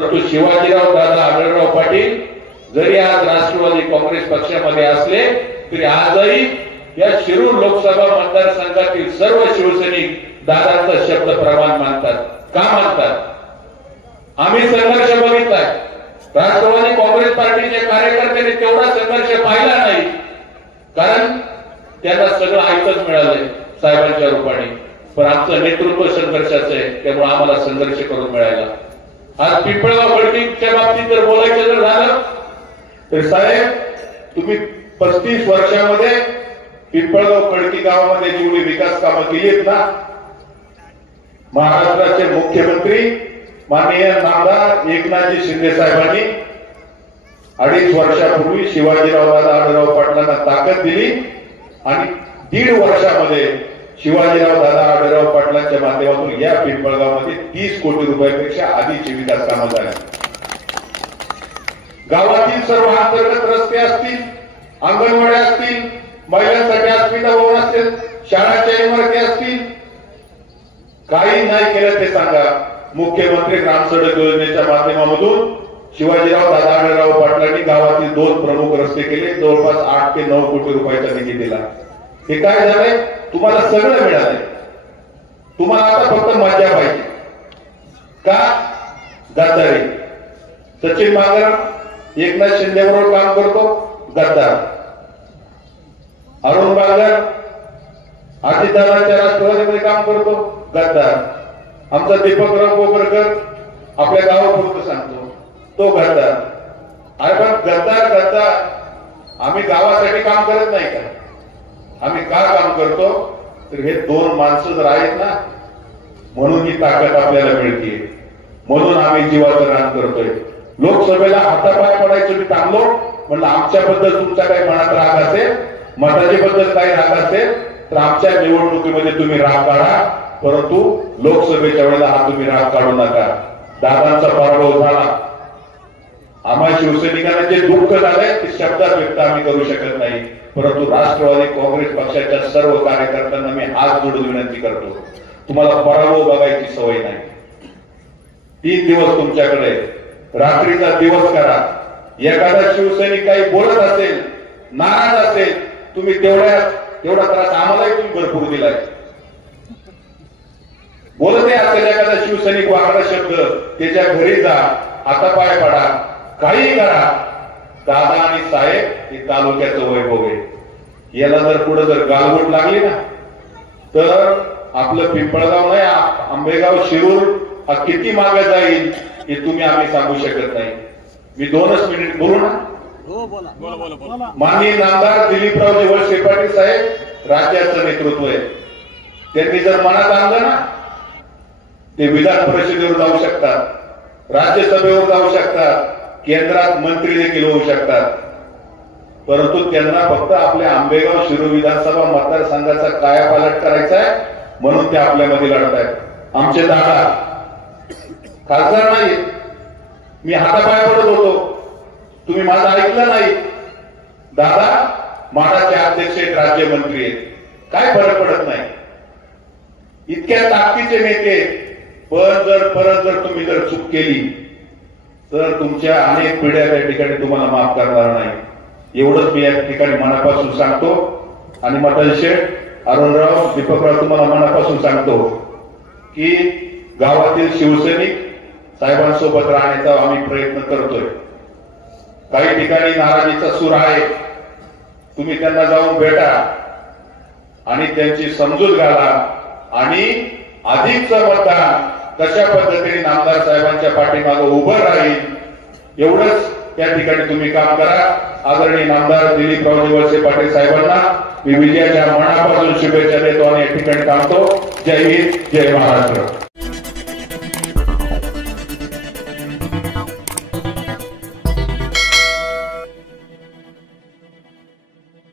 परंतु शिवाजीराव दादा आढळराव पाटील जरी आज राष्ट्रवादी काँग्रेस पक्षामध्ये असले तरी आजही या शिरूर लोकसभा मतदारसंघातील सर्व शिवसैनिक दादांचा शब्द प्रमाण मानतात. का मानतात? आम्ही संघर्ष बघितलाय. राष्ट्रवादी काँग्रेस पार्टीच्या कार्यकर्त्यांनी तेवढा संघर्ष पाहिला नाही, कारण त्यांना सगळं ऐकच मिळालंय साहेबांच्या रूपाने. पण आमचं नेतृत्व संघर्षाचं आहे, त्यामुळे आम्हाला संघर्ष करून मिळाला. आज पिंपळगाव खडकीच्या बाबतीत जर बोलायचं जर झालं तर साहेब, तुम्ही 35 वर्षामध्ये पिंपळगाव खडकी गावामध्ये जेवढी विकास कामं केली आहेत ना, महाराष्ट्राचे मुख्यमंत्री माननीय नामदार एकनाथजी शिंदे साहेबांनी 2.5 वर्षापूर्वी शिवाजीराव दादा आढळराव पाटलांना ताकद दिली आणि 1.5 वर्षामध्ये शिवाजीराव दादा आढळराव पाटलांच्या माध्यमातून या पिंपळगावमध्ये 30 कोटी रुपयापेक्षा अधिकची विकास कामं झाली. गावातील सर्व अंतर्गत रस्ते असतील, अंगणवाड्या असतील, महिलांसाठी हॉस्पिटल भवन असतील, शाळांच्या इमारती असतील, काही नाही केलं ते सांगा. मुख्यमंत्री ग्रामसडक योजनेच्या माध्यमातून शिवाजीराव दादा आढळराव पाटलांनी गावातील 2 प्रमुख रस्ते केले, जवळपास 8 ते 9 कोटी रुपयाचा निधी दिला. हे काय झालंय? तुम्हाला सगळं मिळालंय. तुम्हाला आता फक्त मजा पाहिजे. का? गद्दारी. सचिन मांगर एकनाथ शिंदे बरोबर काम करतो, गद्दार. अरुण बांगर अजितदादांच्या राष्ट्रवादीमध्ये काम करतो, गद्दार. आमचा दीपकराव कोपरकर आपल्या गावापुरतं सांगतो, तो गद्दार. अरे पण गद्दार आम्ही गावासाठी काम करत नाही का? आम्ही का काम करतो? तर हे 2 माणसं जर आहेत ना, म्हणून ही ताकद आपल्याला मिळते. म्हणून आम्ही जीवाचं रान करतोय. लोकसभेला हातापाय पडायचं मी थांबलो. म्हणलं आमच्याबद्दल तुमचा काही मनात राग असेल, मताजीबद्दल काही राग असेल तर आमच्या निवडणुकीमध्ये तुम्ही राग काढा, परंतु लोकसभेच्या वेळेला हा तुम्ही राग काढू नका. दादांचा पराभव झाला. आम्हा शिवसैनिकांना जे दुःख झालंय ते शब्दात व्यक्त आम्ही करू शकत नाही, परंतु राष्ट्रवादी काँग्रेस पक्षाच्या सर्व कार्यकर्त्यांना मी हात जोडून विनंती करतो, तुम्हाला पराभव बघायची सवय नाही. 3 दिवस तुमच्याकडे, रात्रीचा दिवस करा. एखादा शिवसैनिक काही बोलत असेल, नाराज असेल, तुम्ही तेवढा त्रास आम्हालाही तुम्ही भरपूर दिलाय. बोलते असेल एखादा शिवसैनिक वाकडा शब्द, त्याच्या घरी जा, हातापाय पडा, काही करा. दादा आणि साहेब हे तालुक्याचं वैभव आहे. याला जर पुढे जर गालबोट लागली ना, तर आपलं पिंपळगाव नाही, आंबेगाव शिरूर हा किती मागे जाईल हे तुम्ही आम्ही सांगू शकत नाही. मी 2च मिनिट बोलू ना? माननीय नामदार दिलीपराव वळसे पाटील साहेब राज्याचं नेतृत्व आहे. त्यांनी जर मनात आणलं ना, ते विधान परिषदेवर जाऊ शकतात, राज्यसभेवर जाऊ शकतात, केंद्रात मंत्री देखील होऊ शकतात, परंतु त्यांना फक्त आपल्या आंबेगाव शिरूर विधानसभा मतदारसंघाचा कायापालट करायचा आहे, म्हणून ते आपल्यामध्ये लढत आहेत. आमचे दादा खासदार नाही, मी हातापाय पडत होतो, तुम्ही माझं ऐकलं नाही. दादा महाराष्ट्राचे अध्यक्ष आहेत, राज्यमंत्री आहेत, काय फरक पडत नाही. इतक्या ताकदीचे नेते, पण परत जर तुम्ही जर चूक केली तर तुमच्या अनेक पिढ्या त्या ठिकाणी तुम्हाला माफ करणार नाही. एवढंच मी या ठिकाणी मनापासून सांगतो. आणि मटल शेठ, अरुणराव, दीपकराव, तुम्हाला मनापासून सांगतो की गावातील शिवसैनिक साहेबांसोबत राहण्याचा आम्ही प्रयत्न करतोय. काही ठिकाणी नाराजीचा सूर आहे, तुम्ही त्यांना जाऊन भेटा आणि त्यांची समजूत घाला आणि अधिकचं मतदान कशा पद्धतीने नामदार साहेबांच्या पाठीमागे उभं राहील एवढंच त्या ठिकाणी तुम्ही काम करा. आदरणीय नामदार दिलीपराव वळसे पाटील साहेबांना मी विजयाच्या मनापासून शुभेच्छा देतो आणि या ठिकाणी थांबतो. जय हिंद, जय महाराष्ट्र.